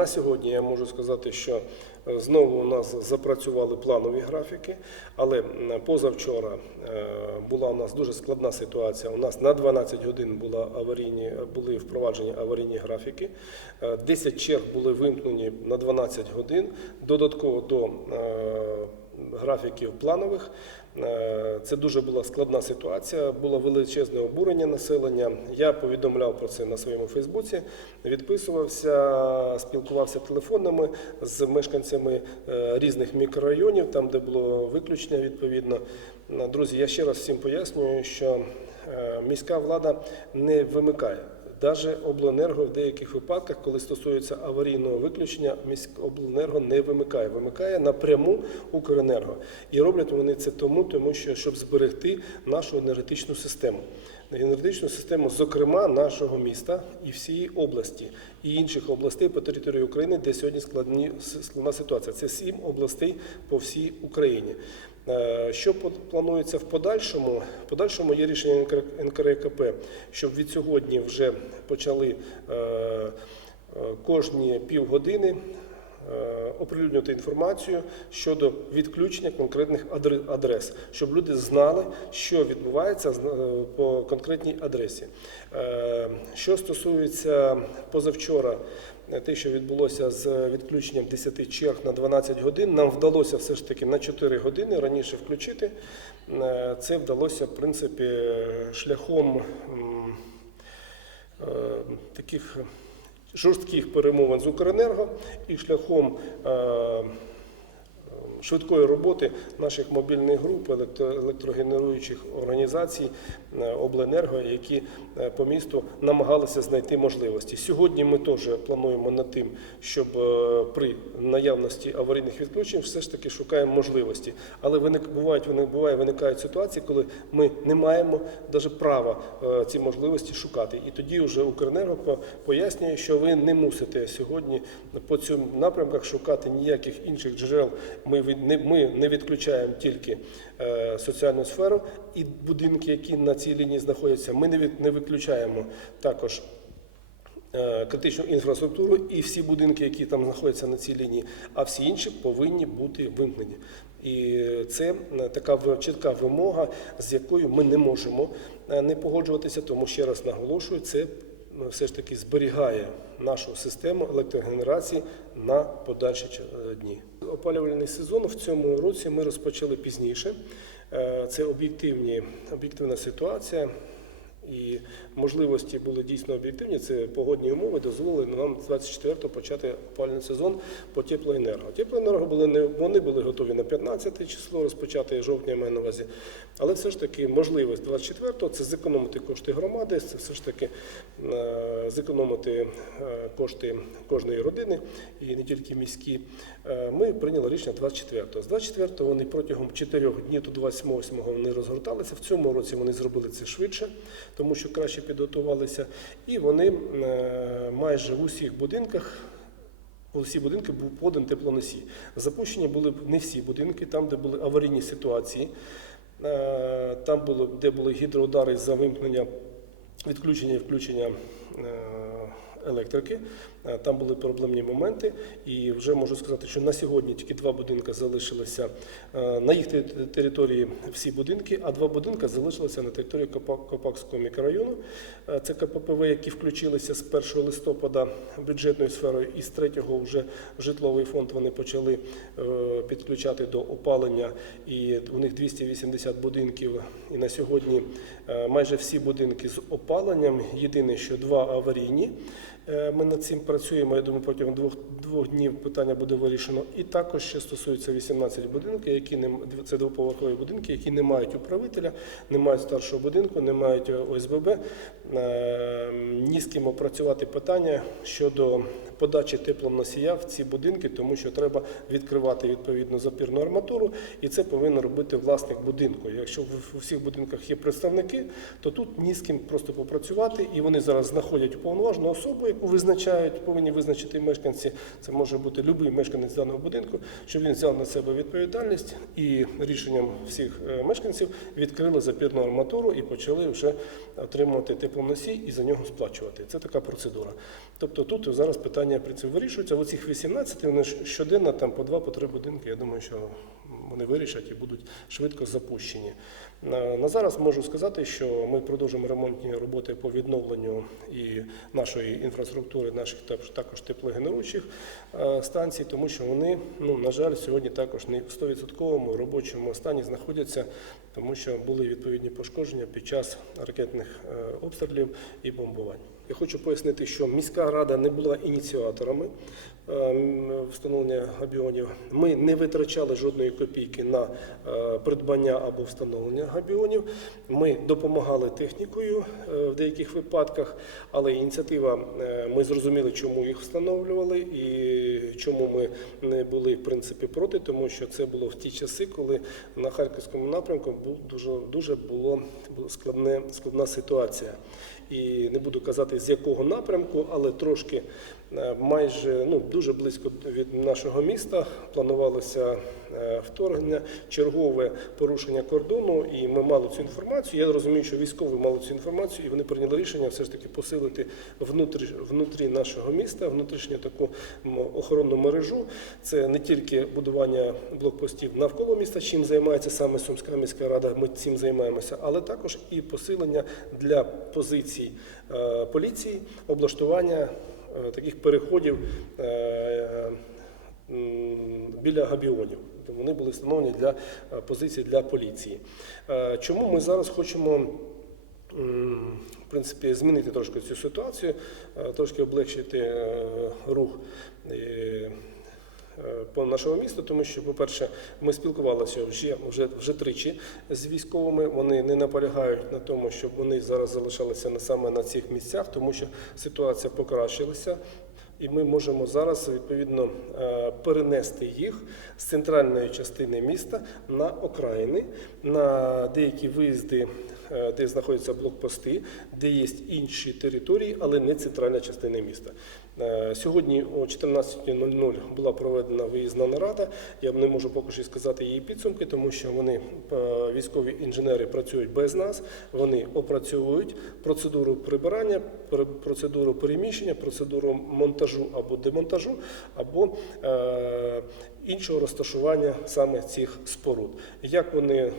На сьогодні я можу сказати, що е, знову у нас запрацювали планові графіки, але позавчора е, була у нас дуже складна ситуація. У нас на 12 годин була аварійні, були впроваджені аварійні графіки. Е, 10 черг були вимкнені на 12 годин. Додатково до е, графіків планових. Е, Це дуже була складна ситуація, було величезне обурення населення. Я повідомляв про це на своєму Фейсбуці, відписувався, спілкувався телефонами з мешканцями е, різних мікрорайонів, там де було виключення відповідно. Друзі, я ще раз всім пояснюю, що е, міська влада не вимикає. Даже обленерго в деяких випадках, коли стосується аварійного виключення, міськобленерго не вимикає. Вимикає напряму Укренерго. І роблять вони це тому, тому що щоб зберегти нашу енергетичну систему. Енергетичну систему, зокрема, нашого міста і всієї області, і інших областей по території України, де сьогодні складні складна ситуація. Це сім областей по всій Україні. Е, Що планується в подальшому? В подальшому є рішення НКР- НКРЕКП, щоб від сьогодні вже почали е, е, кожні півгодини оприлюднювати інформацію щодо відключення конкретних адрес, щоб люди знали, що відбувається е, по конкретній адресі. Е, Що стосується позавчора, е, те, що відбулося з відключенням 10 черг на 12 годин, нам вдалося все ж таки на 4 години раніше включити. Е, Це вдалося, в принципі, шляхом е, таких жорстких перемовин з Укренерго і шляхом е, швидкої роботи наших мобільних груп, електро- електрогенеруючих організацій е, обленерго, які е, по місту намагалися знайти можливості. Сьогодні ми теж плануємо над тим, щоб е, при наявності аварійних відключень все ж таки шукаємо можливості. Але виник бувають буває виникають ситуації, коли ми не маємо навіть права ці можливості шукати. І тоді вже Укренерго пояснює, що ви не мусите сьогодні по цьому напрямках шукати ніяких інших джерел. Ми ми не відключаємо тільки е, соціальну сферу і будинки, які на цій лінії знаходяться. Ми не виключаємо також. е, Критичну інфраструктуру і всі будинки, які там знаходяться на цій лінії, а всі інші повинні бути вимкнені. І це е, така чітка вимога, з якою ми не можемо не погоджуватися, тому ще раз наголошую, це все ж таки зберігає нашу систему електрогенерації на подальші дні. Опалювальний сезон в цьому році ми розпочали пізніше. Е, Це об'єктивні, об'єктивна ситуація. І можливості були дійсно об'єктивні. Це погодні умови дозволили нам 24-го почати опалювальний сезон по теплоенерго. Теплоенерго були не вони були готові на 15 число розпочати жовтня, маю на увазі. Але все ж таки можливість 24-го це зекономити кошти громади, це все ж таки е, зекономити е, кошти кожної родини і не тільки міські. Е, Ми прийняли рішення 24-го. З 24-го вони протягом 4 днів до 28-го вони розгорталися. В цьому році вони зробили це швидше, тому що краще підготувалися. І вони е, майже в усіх будинках. У всі будинки був подан теплоносій. Запущені були не всі будинки, там, де були аварійні ситуації, Е, там було, де були гідроудари за вимкнення, відключення і включення е, електрики. Е, Там були проблемні моменти, і вже можу сказати, що на сьогодні тільки два будинки залишилися е, на їх території всі будинки, а два будинки залишилися на території Копакського мікрорайону. Е, Це КППВ, які включилися з 1 листопада бюджетною сферою, і з 3 вже житловий фонд вони почали підключати до опалення. І у них 280 будинків. І на сьогодні майже всі будинки з опаленням. Єдине, що два аварійні. Ми над цим працюємо. Я думаю, протягом двох, двох днів питання буде вирішено. І також ще стосується 18 будинків, які не це двоповерхові будинки, які не мають управителя, не мають старшого будинку, не мають е, ОСББ. Е, Ні з ким опрацювати питання щодо подачі теплоносія в ці будинки, тому що треба відкривати відповідну запірну арматуру, і це повинен робити власник будинку. Якщо в всіх будинках є представники, то тут ні з ким просто попрацювати, і вони зараз знаходять уповноважену особу, яка визначають, повинні визначити мешканці. Це може бути будь-який мешканець даного будинку, щоб він взяв на себе відповідальність і рішенням всіх е, мешканців відкрили запірну арматуру і почали вже отримувати теплоносій і за нього сплачувати. Це така процедура. Тобто тут зараз питання в принципі, вирішується. В оцих 18 вони щоденно там по два, по три будинки. Я думаю, що вони вирішать і будуть швидко запущені. На, на зараз можу сказати, що ми продовжуємо ремонтні роботи по відновленню і нашої інфраструктури, наших також теплогенеруючих е, станцій, тому що вони, ну на жаль, сьогодні також не в 100% робочому стані знаходяться, тому що були відповідні пошкодження під час ракетних е, обстрілів і бомбувань. Я хочу пояснити, що міська рада не була ініціаторами е, встановлення габіонів. Ми не витрачали жодної копійки на е, придбання або встановлення габіонів. Ми допомагали технікою е, в деяких випадках, але ініціатива ми зрозуміли, чому їх встановлювали і чому ми не були в принципі проти, тому що це було в ті часи, коли на харківському напрямку був дуже дуже було складне складна ситуація. І не буду казати з якого напрямку, але трошки е, майже ну дуже близько від нашого міста планувалося вторгнення, чергове порушення кордону, і ми мали цю інформацію. Я розумію, що військові мали цю інформацію, і вони прийняли рішення все ж таки посилити внутрі, внутрі нашого міста, внутрішню таку охоронну мережу. Це не тільки будування блокпостів навколо міста, чим займається саме Сумська міська рада. Ми цим займаємося, але також і посилення для позицій е, поліції, облаштування е, таких переходів. е, Біля габіонів вони були встановлені для е, позицій для поліції. Е, Чому ми зараз хочемо в принципі змінити трошки цю ситуацію, е, трошки облегшити рух по нашому місту, тому що, по-перше, ми спілкувалися вже, вже, вже тричі з військовими. Вони не наполягають на тому, щоб вони зараз залишалися саме на цих місцях, тому що ситуація покращилася. І ми можемо зараз відповідно е, перенести їх з центральної частини міста на окраїни, на деякі виїзди, е, де знаходяться блокпости, де є інші території, але не центральна частина міста. Е, Сьогодні о 14.00 була проведена виїзна нарада. Я не можу поки що сказати її підсумки, тому що вони е, військові інженери працюють без нас. Вони опрацьовують процедуру прибирання, процедуру переміщення, процедуру монтажу або демонтажу, або е, іншого розташування саме цих споруд. Як вони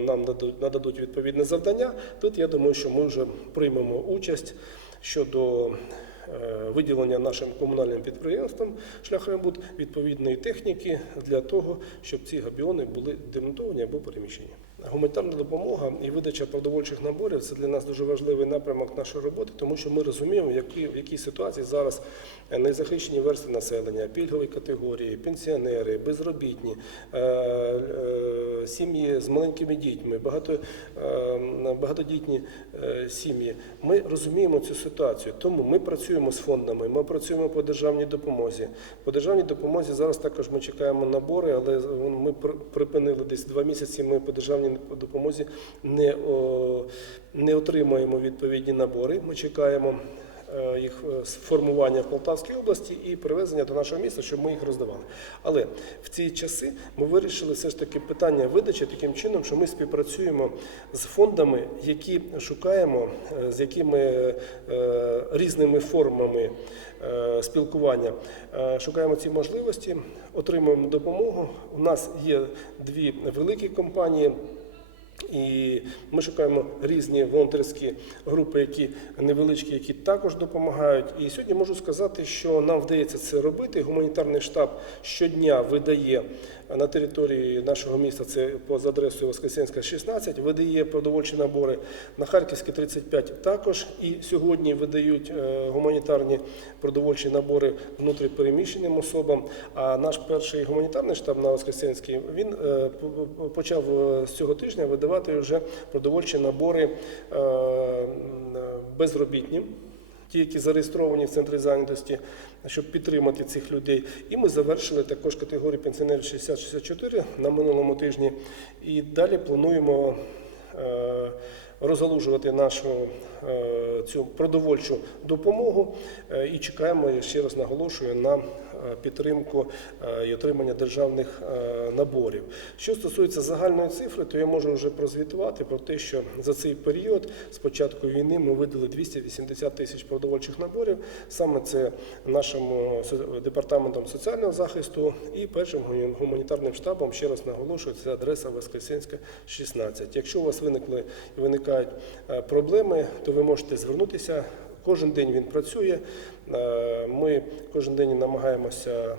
нам нададуть, відповідне завдання, тут я думаю, що ми вже приймемо участь щодо виділення нашим комунальним підприємствам шляхрембуд відповідної техніки для того, щоб ці габіони були демонтовані або переміщені. Гуманітарна допомога і видача продовольчих наборів це для нас дуже важливий напрямок нашої роботи, тому що ми розуміємо, в якій, в якій ситуації зараз незахищені верстви населення, пільгові категорії, пенсіонери, безробітні, е, е, сім'ї з маленькими дітьми, багато, е, багатодітні е, сім'ї. Ми розуміємо цю ситуацію, тому ми працюємо з фондами, ми працюємо по державній допомозі. По державній допомозі зараз також ми чекаємо набори, але ми припинили десь два місяці. Ми по державній допомозі не, не отримуємо відповідні набори. Ми чекаємо їх е, формування в Полтавській області і привезення до нашого міста, щоб ми їх роздавали. Але в ці часи ми вирішили все ж таки питання видачі таким чином, що ми співпрацюємо з фондами, які шукаємо, е, з якими е, різними формами е, спілкування. Е, Шукаємо ці можливості, отримуємо допомогу. У нас є дві великі компанії. І ми шукаємо різні волонтерські групи, які невеличкі, які також допомагають. І сьогодні можу сказати, що нам вдається це робити. Гуманітарний штаб щодня видає на території нашого міста, це по за адресою Воскресенська, 16, видає продовольчі набори. На Харківській 35 також. І сьогодні видають е, гуманітарні продовольчі набори внутріпереміщеним особам. А наш перший гуманітарний штаб на Воскресенській він е, по- по- почав е, з цього тижня видавати вже продовольчі набори безробітнім. Ті, які зареєстровані в центрі зайнятості, щоб підтримати цих людей. І ми завершили також категорію пенсіонерів 60-64 на минулому тижні. І далі плануємо е, розгалужувати нашу е, цю продовольчу допомогу е, і чекаємо, я ще раз наголошую, на підтримку е, і отримання державних е, наборів. Що стосується загальної цифри, то я можу вже прозвітувати про те, що за цей період з початку війни ми видали 280 тисяч продовольчих наборів. Саме це нашому департаментом соціального захисту і першим гуманітарним штабом. Ще раз наголошую, це адреса Воскресенська, 16. Якщо у вас виникли і виникають е, проблеми, то ви можете звернутися. Кожен день він працює. Е, Ми кожен день намагаємося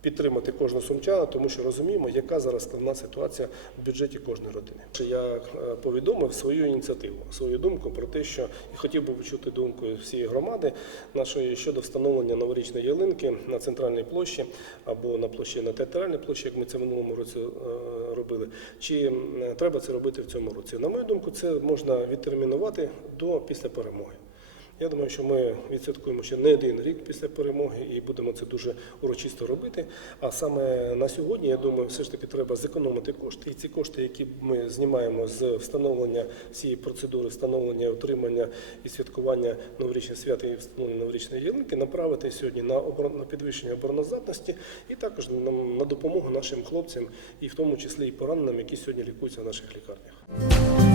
підтримати кожного сумчана, тому що розуміємо, яка зараз складна ситуація в бюджеті кожної родини. Я е, повідомив свою ініціативу, свою думку про те, що і хотів би почути думку всієї громади нашої щодо встановлення новорічної ялинки на центральній площі або на площі на театральній площі, як ми це в минулому році е, робили. Чи треба це робити в цьому році? На мою думку, це можна відтермінувати до після перемоги. Я думаю, що ми відсвяткуємо ще не один рік після перемоги і будемо це дуже урочисто робити. А саме на сьогодні, я думаю, все ж таки треба зекономити кошти. І ці кошти, які ми знімаємо з встановлення всієї процедури, встановлення, утримання і святкування новорічних свят і встановлення новорічної ялинки, направити сьогодні на на підвищення обороноздатності і також на допомогу нашим хлопцям, і в тому числі і пораненим, які сьогодні лікуються в наших лікарнях.